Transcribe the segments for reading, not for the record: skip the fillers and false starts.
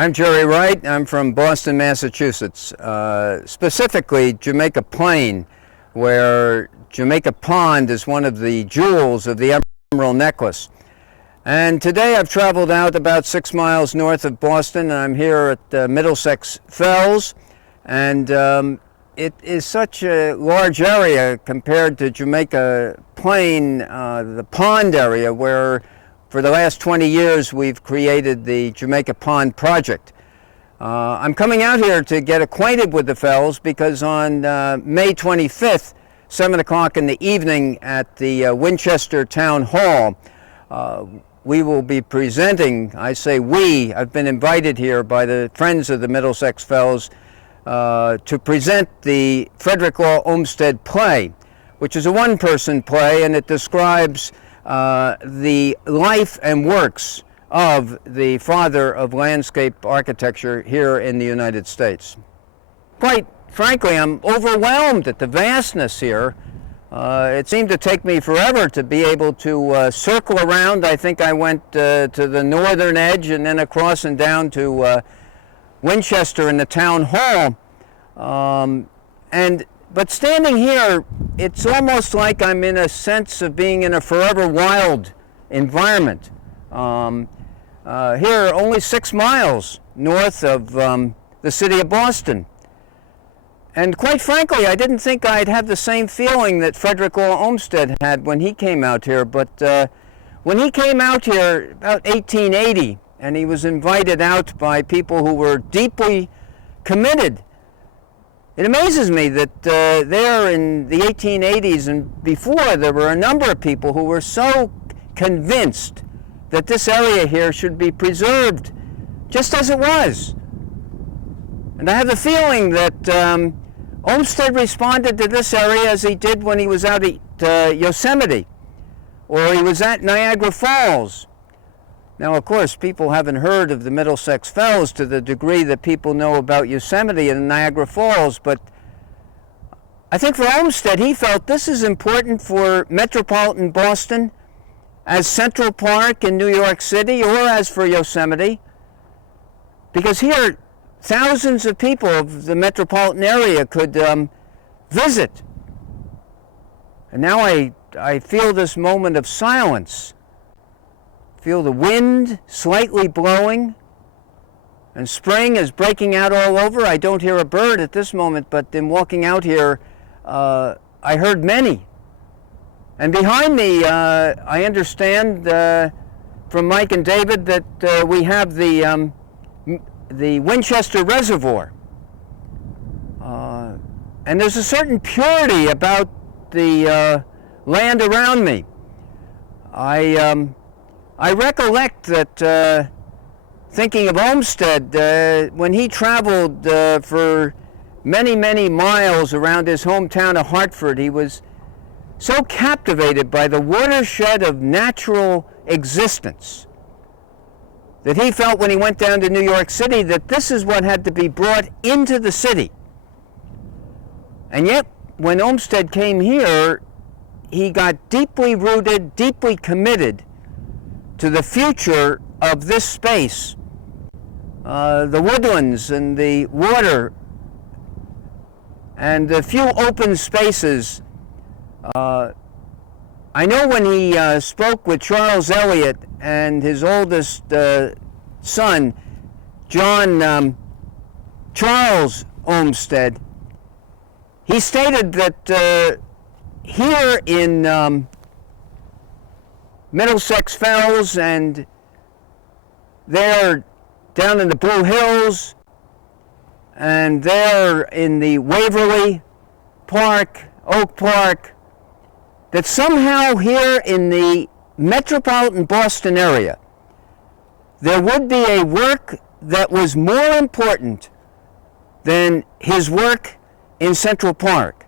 I'm Gerry Wright. I'm from Boston, Massachusetts, specifically Jamaica Plain, where Jamaica Pond is one of the jewels of the Emerald Necklace. And today I've traveled out about 6 miles north of Boston, and I'm here at Middlesex Fells. And it is such a large area compared to Jamaica Plain, the pond area, where for the last 20 years we've created the Jamaica Pond Project. I'm coming out here to get acquainted with the Fells because on May 25th, 7 o'clock in the evening at the Winchester Town Hall, we will be presenting, I say we, I've been invited here by the Friends of the Middlesex Fells to present the Frederick Law Olmsted play, which is a one-person play, and it describes the life and works of the father of landscape architecture here in the United States. Quite frankly, I'm overwhelmed at the vastness here. It seemed to take me forever to be able to circle around. I think I went to the northern edge and then across and down to Winchester in the town hall. But standing here, it's almost like I'm in a sense of being in a forever wild environment. Here, only 6 miles north of the city of Boston. And quite frankly, I didn't think I'd have the same feeling that Frederick Law Olmsted had when he came out here. But when he came out here about 1880, and he was invited out by people who were deeply committed, it amazes me that there in the 1880s and before, there were a number of people who were so convinced that this area here should be preserved just as it was. And I have the feeling that Olmsted responded to this area as he did when he was out at Yosemite, or he was at Niagara Falls. Now, of course, people haven't heard of the Middlesex Fells to the degree that people know about Yosemite and Niagara Falls, but I think for Olmsted, he felt this is important for metropolitan Boston, as Central Park in New York City, or as for Yosemite, because here thousands of people of the metropolitan area could visit. And now I feel this moment of silence. Feel the wind slightly blowing, and spring is breaking out all over. I don't hear a bird at this moment, but in walking out here, I heard many. And behind me, I understand from Mike and David that we have the Winchester Reservoir. And there's a certain purity about the land around me. I recollect that thinking of Olmsted, when he traveled for many, many miles around his hometown of Hartford, he was so captivated by the watershed of natural existence that he felt when he went down to New York City that this is what had to be brought into the city. And yet, when Olmsted came here, he got deeply rooted, deeply committed to the future of this space, the woodlands and the water and the few open spaces. I know when he spoke with Charles Eliot and his oldest son, John Charles Olmsted, he stated that here in Middlesex Fells and there down in the Blue Hills and there in the Waverly Park, Oak Park, that somehow here in the metropolitan Boston area, there would be a work that was more important than his work in Central Park.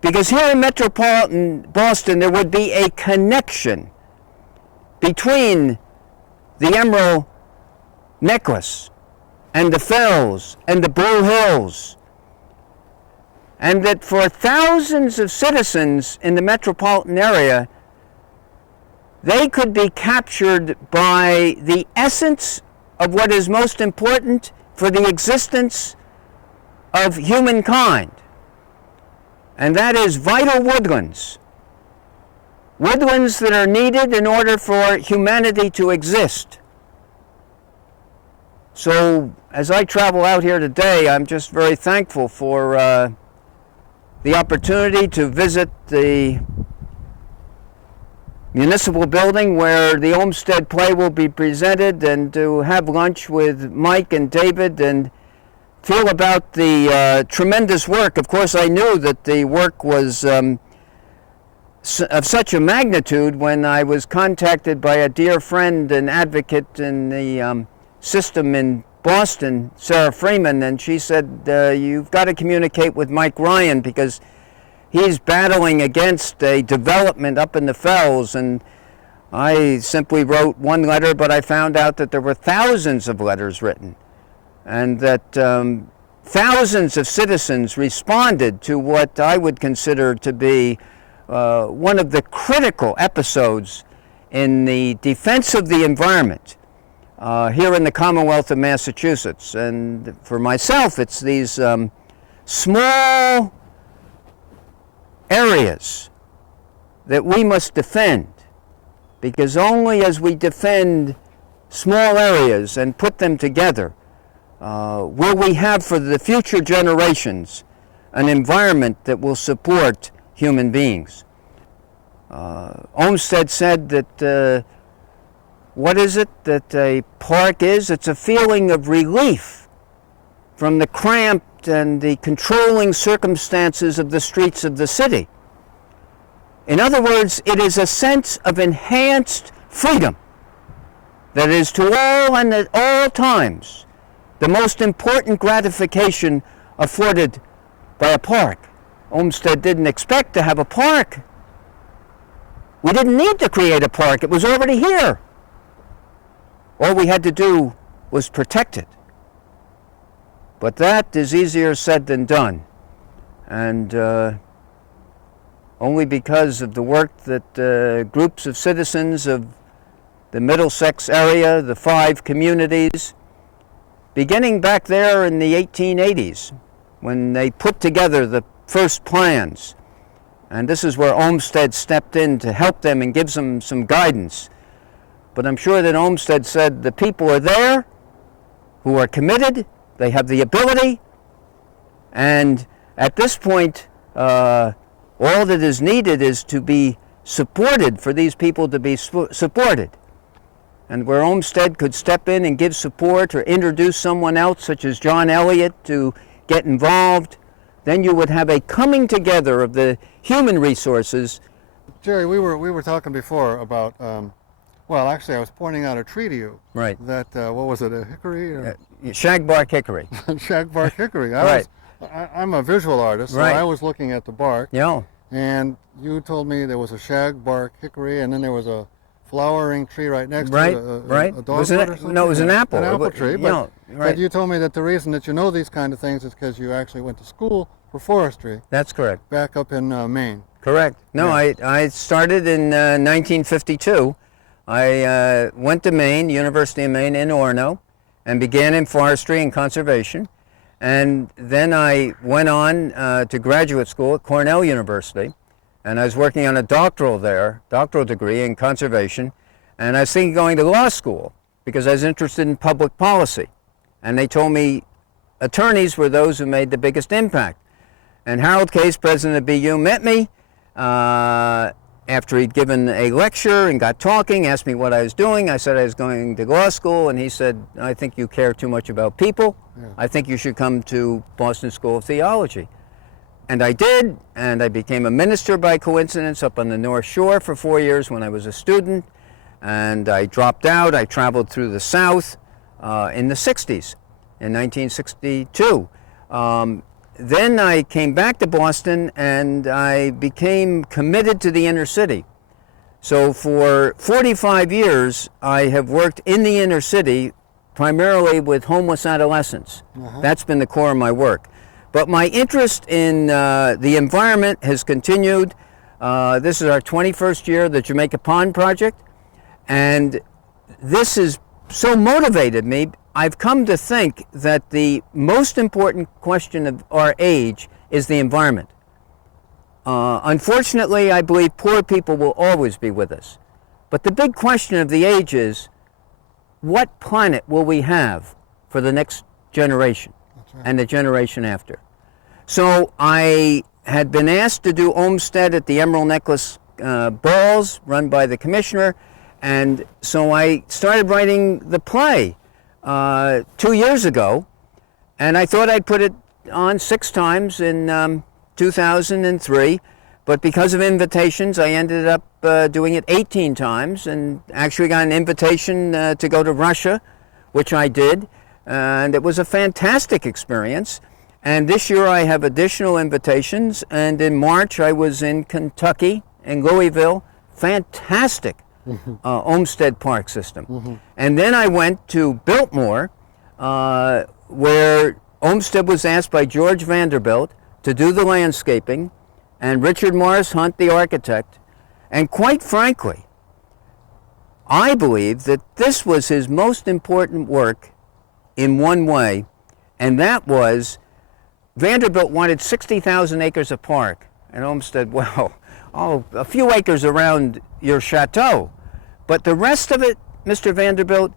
Because here in metropolitan Boston, there would be a connection between the Emerald Necklace and the Fells and the Blue Hills, and that for thousands of citizens in the metropolitan area, they could be captured by the essence of what is most important for the existence of humankind, and that is vital woodlands. Woodlands that are needed in order for humanity to exist. So as I travel out here today, I'm just very thankful for the opportunity to visit the municipal building where the Olmsted play will be presented, and to have lunch with Mike and David and feel about the tremendous work. Of course, I knew that the work was of such a magnitude when I was contacted by a dear friend and advocate in the system in Boston, Sarah Freeman, and she said, you've got to communicate with Mike Ryan because he's battling against a development up in the fells. And I simply wrote one letter, but I found out that there were thousands of letters written, and that thousands of citizens responded to what I would consider to be one of the critical episodes in the defense of the environment here in the Commonwealth of Massachusetts. And for myself, it's these small areas that we must defend, because only as we defend small areas and put them together will we have for the future generations an environment that will support human beings. Olmsted said that what is it that a park is? It's a feeling of relief from the cramped and the controlling circumstances of the streets of the city. In other words, it is a sense of enhanced freedom that is to all and at all times the most important gratification afforded by a park. Olmsted didn't expect to have a park. We didn't need to create a park. It was already here. All we had to do was protect it. But that is easier said than done. And only because of the work that groups of citizens of the Middlesex area, the 5 communities, beginning back there in the 1880s, when they put together the first plans. And this is where Olmsted stepped in to help them and give them some guidance. But I'm sure that Olmsted said the people are there who are committed, they have the ability, and at this point, all that is needed is to be supported, for these people to be supported. And where Olmsted could step in and give support or introduce someone else, such as John Elliott, to get involved, then you would have a coming together of the human resources. Gerry, we were talking before about, well, actually I was pointing out a tree to you. Right. That, what was it, a hickory? Or? Shagbark hickory. Shagbark hickory. Right. I'm a visual artist, so right. I was looking at the bark. Yeah. And you told me there was a shagbark hickory, and then there was a flowering tree right next right. to it. Right. A dogwood was it or something? No, it was an apple. An apple tree. But, yeah, right. but you told me that the reason that you know these kind of things is because you actually went to school for forestry. That's correct. Back up in Maine. Correct. No, yeah. I started in 1952. I went to Maine, University of Maine in Orono, and began in forestry and conservation. And then I went on to graduate school at Cornell University, and I was working on a doctoral degree in conservation, and I was thinking of going to law school because I was interested in public policy. And they told me attorneys were those who made the biggest impact. And Harold Case, president of BU, met me after he'd given a lecture and got talking, asked me what I was doing. I said I was going to law school, and he said, I think you care too much about people. Yeah. I think you should come to Boston School of Theology. And I did, and I became a minister by coincidence up on the North Shore for 4 years when I was a student. And I dropped out. I traveled through the South in the 60s, in 1962. Then I came back to Boston, and I became committed to the inner city. So for 45 years, I have worked in the inner city, primarily with homeless adolescents. That's been the core of my work. But my interest in the environment has continued. This is our 21st year of the Jamaica Pond Project, and this is so motivated me, I've come to think that the most important question of our age is the environment. Unfortunately, I believe poor people will always be with us. But the big question of the age is, what planet will we have for the next generation and the generation after? So I had been asked to do Olmsted at the Emerald Necklace Balls run by the commissioner, and so I started writing the play 2 years ago, and I thought I'd put it on 6 times in 2003, but because of invitations I ended up doing it 18 times, and actually got an invitation to go to Russia, which I did, and it was a fantastic experience. And this year I have additional invitations, and in March I was in Kentucky, in Louisville, fantastic Olmsted Park system. And then I went to Biltmore, where Olmsted was asked by George Vanderbilt to do the landscaping, and Richard Morris Hunt, the architect. And quite frankly, I believe that this was his most important work in one way, and that was Vanderbilt wanted 60,000 acres of park, and Olmsted, well, a few acres around your chateau. But the rest of it, Mr. Vanderbilt,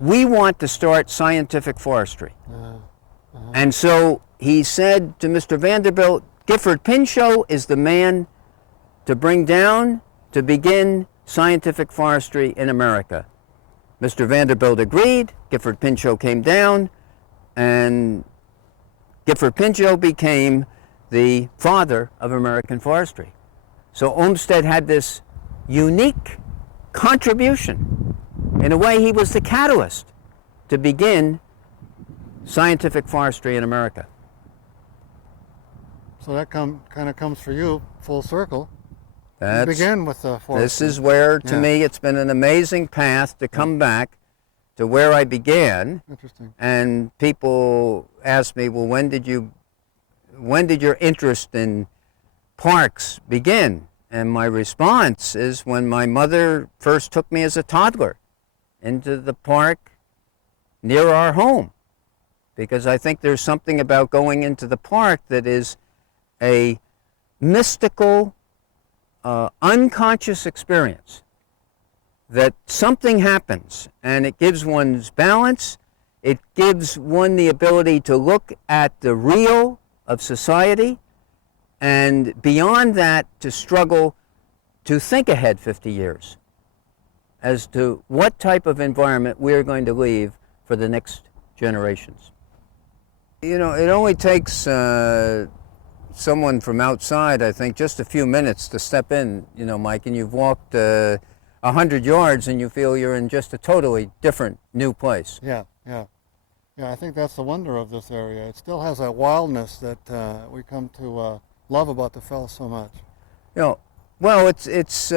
we want to start scientific forestry. And so he said to Mr. Vanderbilt, Gifford Pinchot is the man to bring down, to begin scientific forestry in America. Mr. Vanderbilt agreed, Gifford Pinchot came down, and Gifford Pinchot became the father of American forestry. So Olmsted had this unique contribution. In a way, he was the catalyst to begin scientific forestry in America. So that kind of comes for you full circle. You began with the forestry. This is where, to me, it's been an amazing path to come back to where I began. Interesting. And people ask me, well, when did your interest in parks begin? And my response is when my mother first took me as a toddler into the park near our home. Because I think there's something about going into the park that is a mystical, unconscious experience. That something happens and it gives one's balance, it gives one the ability to look at the real of society, and beyond that to struggle to think ahead 50 years as to what type of environment we're going to leave for the next generations. You know, it only takes someone from outside, I think, just a few minutes to step in, you know, Mike, and you've walked 100 yards and you feel you're in just a totally different, new place. Yeah. I think that's the wonder of this area. It still has that wildness that we come to love about the fells so much. You know, well, it's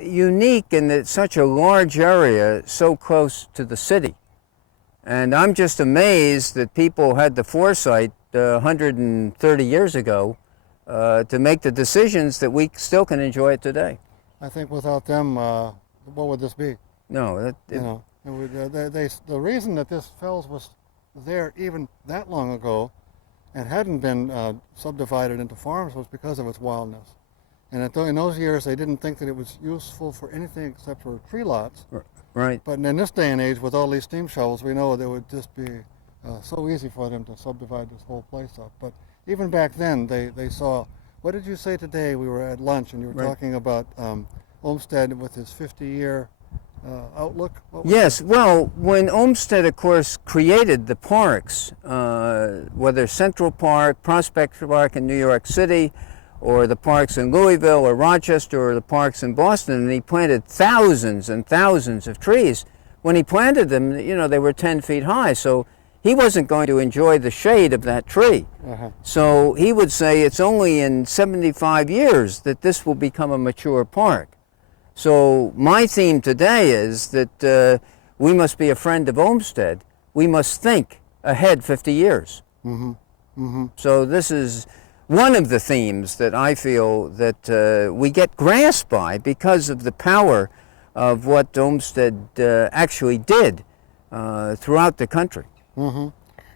unique in that it's such a large area so close to the city. And I'm just amazed that people had the foresight 130 years ago to make the decisions that we still can enjoy it today. I think without them, what would this be? No, the reason that this fells was there even that long ago and hadn't been subdivided into farms was because of its wildness. And in those years, they didn't think that it was useful for anything except for tree lots. Right. But in this day and age, with all these steam shovels, we know that it would just be so easy for them to subdivide this whole place up. But even back then, they saw, what did you say today? We were at lunch and you were talking about Olmsted with his 50-year outlook. Yes, well, when Olmsted, of course, created the parks, whether Central Park, Prospect Park in New York City, or the parks in Louisville or Rochester or the parks in Boston, and he planted thousands and thousands of trees. When he planted them, you know, they were 10 feet high, so he wasn't going to enjoy the shade of that tree. So he would say it's only in 75 years that this will become a mature park. So my theme today is that we must be a friend of Olmsted. We must think ahead 50 years. So this is one of the themes that I feel that we get grasped by because of the power of what Olmsted actually did throughout the country. Mm-hmm.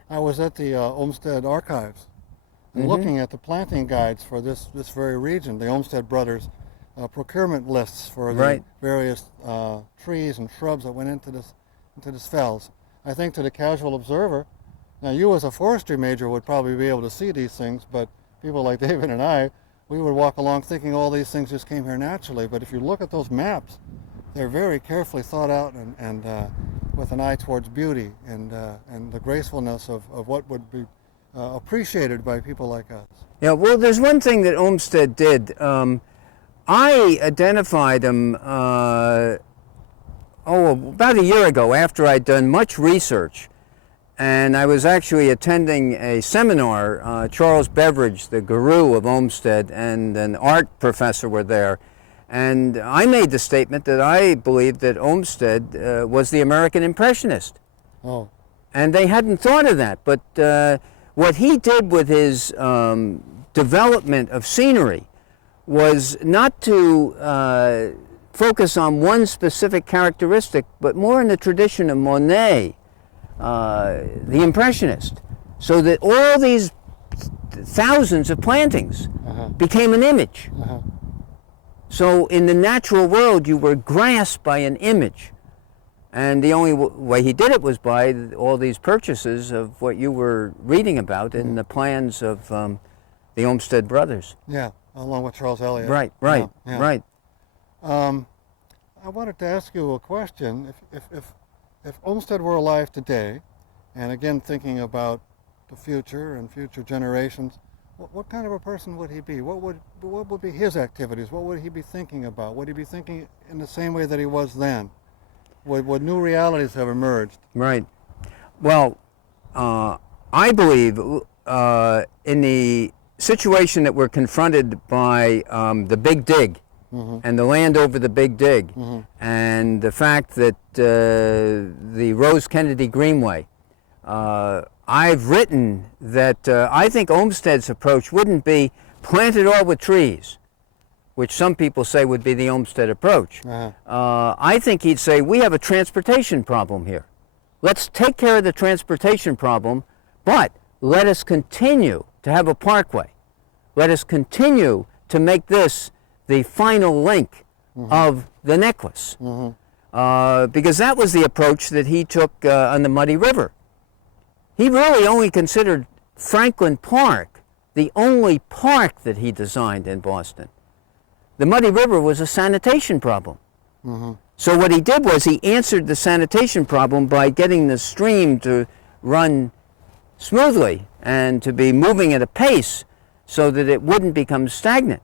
I was at the Olmsted Archives and looking at the planting guides for this very region, the Olmsted brothers' procurement lists for the various trees and shrubs that went into this fells. I think to the casual observer, now you as a forestry major would probably be able to see these things, but people like David and I, we would walk along thinking all these things just came here naturally. But if you look at those maps, they're very carefully thought out and with an eye towards beauty and the gracefulness of what would be appreciated by people like us. Yeah, well, there's one thing that Olmsted did. I identified him about a year ago after I'd done much research, and I was actually attending a seminar. Charles Beveridge, the guru of Olmsted, and an art professor were there, and I made the statement that I believed that Olmsted was the American Impressionist. Oh. And they hadn't thought of that, but what he did with his development of scenery was not to focus on one specific characteristic, but more in the tradition of Monet, the Impressionist, so that all these thousands of plantings became an image. So in the natural world, you were grasped by an image. And the only way he did it was by all these purchases of what you were reading about in the plans of the Olmsted brothers. Yeah, along with Charles Eliot. Right. I wanted to ask you a question. If Olmsted were alive today, and again thinking about the future and future generations, what kind of a person would he be? What would be his activities? What would he be thinking about? Would he be thinking in the same way that he was then? Would new realities have emerged? Right. Well, I believe in the situation that we're confronted by the Big Dig and the land over the Big Dig and the fact that the Rose Kennedy Greenway, I've written that I think Olmsted's approach wouldn't be plant it all with trees, which some people say would be the Olmsted approach. I think he'd say, we have a transportation problem here. Let's take care of the transportation problem, but let us continue to have a parkway. Let us continue to make this the final link of the necklace. Because that was the approach that he took on the Muddy River. He really only considered Franklin Park the only park that he designed in Boston. The Muddy River was a sanitation problem. So what he did was he answered the sanitation problem by getting the stream to run smoothly and to be moving at a pace so that it wouldn't become stagnant.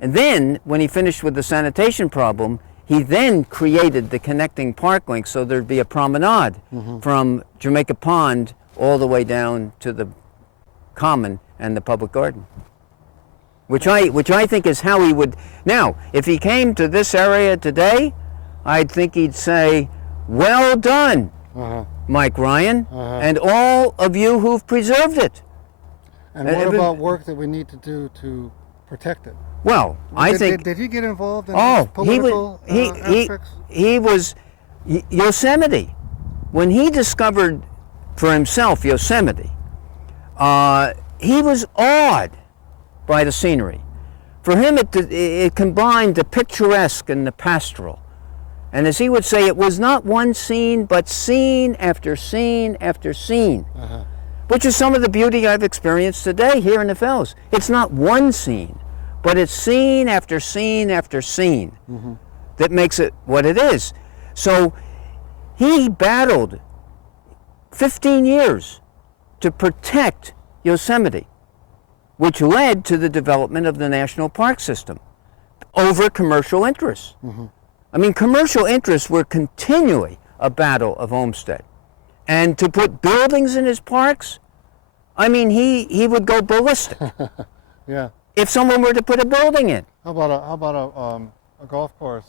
And then, when he finished with the sanitation problem, he then created the connecting park link so there'd be a promenade from Jamaica Pond all the way down to the Common and the public garden. Which I think is how he would. Now, if he came to this area today, I'd think he'd say, well done, Mike Ryan, and all of you who've preserved it. And what about work that we need to do to protect it? Well, I think... Did he get involved in political aspects? He was... Yosemite. When he discovered for himself Yosemite, he was awed by the scenery. For him, it combined the picturesque and the pastoral. And as he would say, it was not one scene, but scene after scene after scene, which is some of the beauty I've experienced today here in the Fells. It's not one scene, but it's scene after scene after scene that makes it what it is. So he battled 15 years to protect Yosemite, which led to the development of the national park system over commercial interests. I mean, commercial interests were continually a battle of Olmsted. And to put buildings in his parks, I mean, he would go ballistic. Yeah. If someone were to put a building in. How about a golf course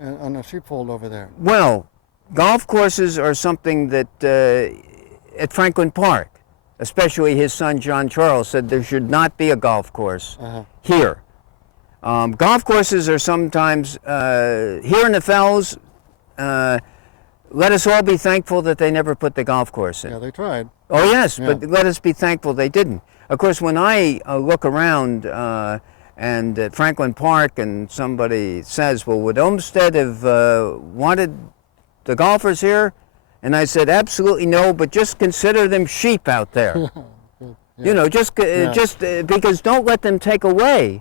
on a sheepfold over there? Well, golf courses are something that at Franklin Park, especially his son John Charles, said there should not be a golf course here. Golf courses are sometimes, here in the Fells, let us all be thankful that they never put the golf course in. Yeah, they tried. Oh yes, Yeah. but let us be thankful they didn't. Of course, when I look around and at Franklin Park and somebody says, well, would Olmsted have wanted the golfers here? And I said, absolutely no, but just consider them sheep out there. Yeah. You know, just because don't let them take away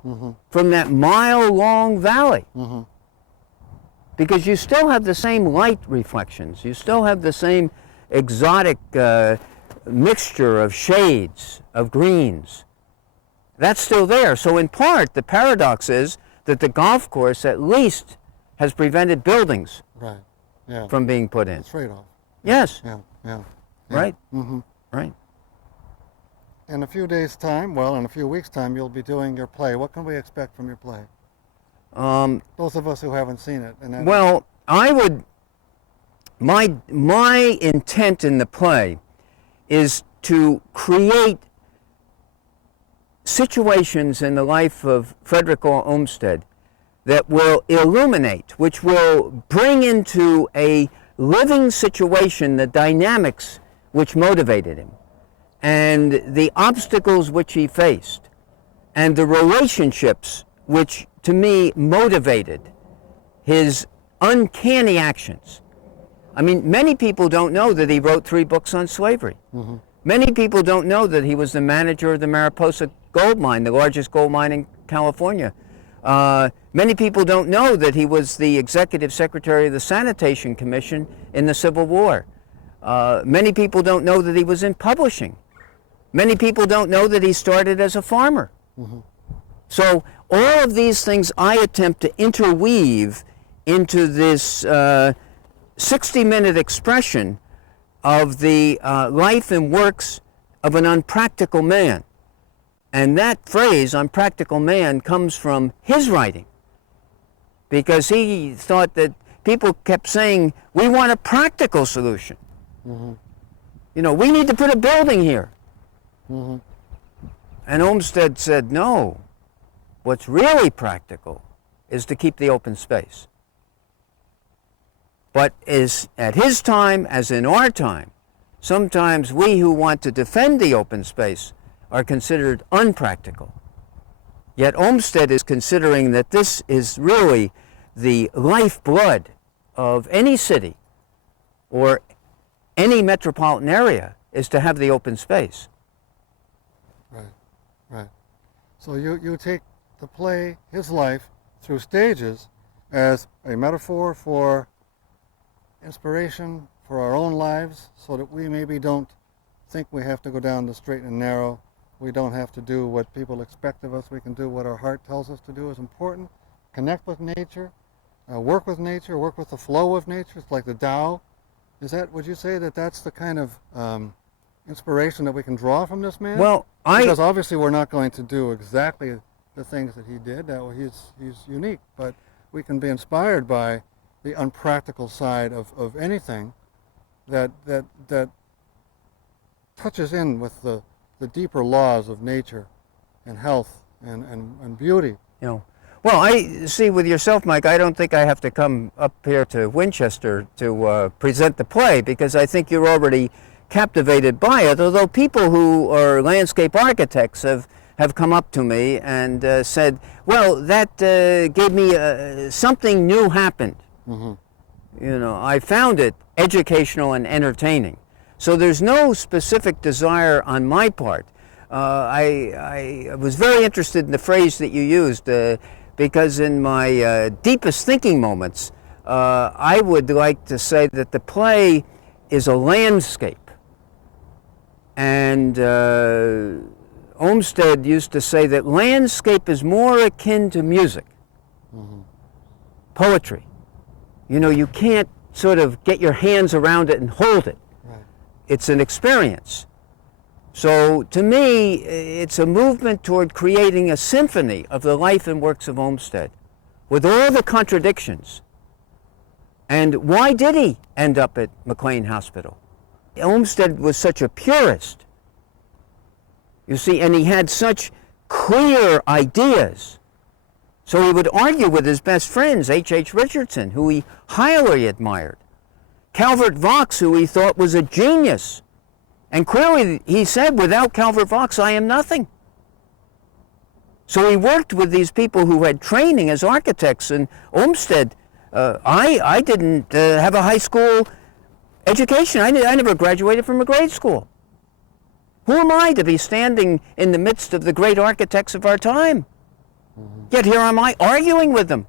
from that mile-long valley. Because you still have the same light reflections. You still have the same exotic mixture of shades, of greens. That's still there. So in part, the paradox is that the golf course at least has prevented buildings Right. Yeah. from being put in. It's trade-off. Yes. Yeah. Yeah. Right? Mm-hmm. Right. In a few days' time, well, in a few weeks' time, you'll be doing your play. What can we expect from your play? Both of us who haven't seen it. And Well, I would, my intent in the play is to create situations in the life of Frederick Law Olmsted that will illuminate, which will bring into a living situation the dynamics which motivated him, and the obstacles which he faced, and the relationships which, to me, motivated his uncanny actions. I mean, many people don't know that he wrote 3 books on slavery. Many people don't know that he was the manager of the Mariposa gold mine, the largest gold mine in California. Many people don't know that he was the executive secretary of the Sanitation Commission in the Civil War. Many people don't know that he was in publishing. Many people don't know that he started as a farmer. So all of these things I attempt to interweave into this 60-minute expression of the life and works of an unpractical man. And that phrase, unpractical man, comes from his writing. Because he thought that people kept saying, we want a practical solution. You know, we need to put a building here. And Olmsted said, no, what's really practical is to keep the open space. But as at his time, as in our time, sometimes we who want to defend the open space are considered unpractical. Yet Olmsted is considering that this is really the lifeblood of any city or any metropolitan area, is to have the open space. Right. So you take the play, his life, through stages as a metaphor for inspiration for our own lives, so that we maybe don't think we have to go down the straight and narrow. We don't have to do what people expect of us. We can do what our heart tells us to do is important. Connect with nature, work with nature, work with the flow of nature. It's like the Tao. Would you say that that's the kind of inspiration that we can draw from this man? Well, because obviously we're not going to do exactly the things that he did. He's unique, but we can be inspired by the unpractical side of anything that touches in with the deeper laws of nature and health and beauty. You know, well, I see with yourself, Mike, I don't think I have to come up here to Winchester to present the play, because I think you're already captivated by it, although people who are landscape architects have come up to me and said, well, that gave me something new happened. You know, I found it educational and entertaining. So there's no specific desire on my part. I was very interested in the phrase that you used, because in my deepest thinking moments, I would like to say that the play is a landscape. And Olmsted used to say that landscape is more akin to music, poetry. You know, you can't sort of get your hands around it and hold it. Right. It's an experience. So to me, it's a movement toward creating a symphony of the life and works of Olmsted, with all the contradictions. And why did he end up at McLean Hospital? Olmsted was such a purist, you see, and he had such clear ideas, So he would argue with his best friends, H. Richardson, who he highly admired, Calvert Vaux, who he thought was a genius. And clearly he said, without Calvert Vaux, I am nothing. So he worked with these people who had training as architects. And Olmsted, I didn't have a high school education. I never graduated from a grade school. Who am I to be standing in the midst of the great architects of our time? Yet here am I arguing with them.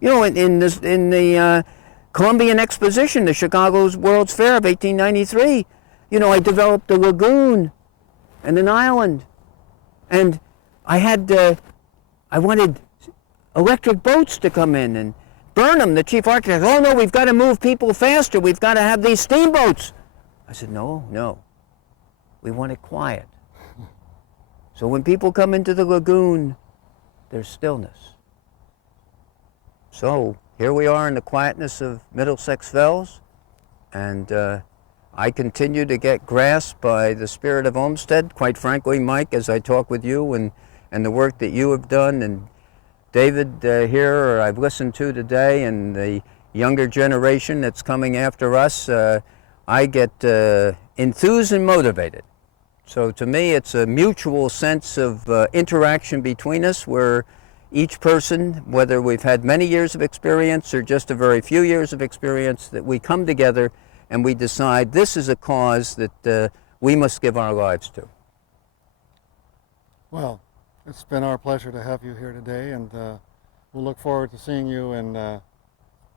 You know, in the Columbian Exposition, the Chicago's World's Fair of 1893, you know, I developed a lagoon and an island. And I wanted electric boats to come in. And Burnham, the chief architect, oh no, we've got to move people faster. We've got to have these steamboats. I said, no, we want it quiet. So when people come into the lagoon, there's stillness. So here we are in the quietness of Middlesex Fells, and I continue to get grasped by the spirit of Olmsted. Quite frankly, Mike, as I talk with you and the work that you have done, and David here, I've listened to today, and the younger generation that's coming after us, I get enthused and motivated. So to me, it's a mutual sense of interaction between us, where each person, whether we've had many years of experience or just a very few years of experience, that we come together and we decide this is a cause that we must give our lives to. Well, it's been our pleasure to have you here today, and we'll look forward to seeing you in 2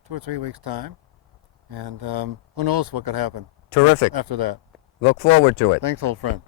or 3 weeks' time. And who knows what could happen. Terrific. After that. Look forward to it. Thanks, old friend.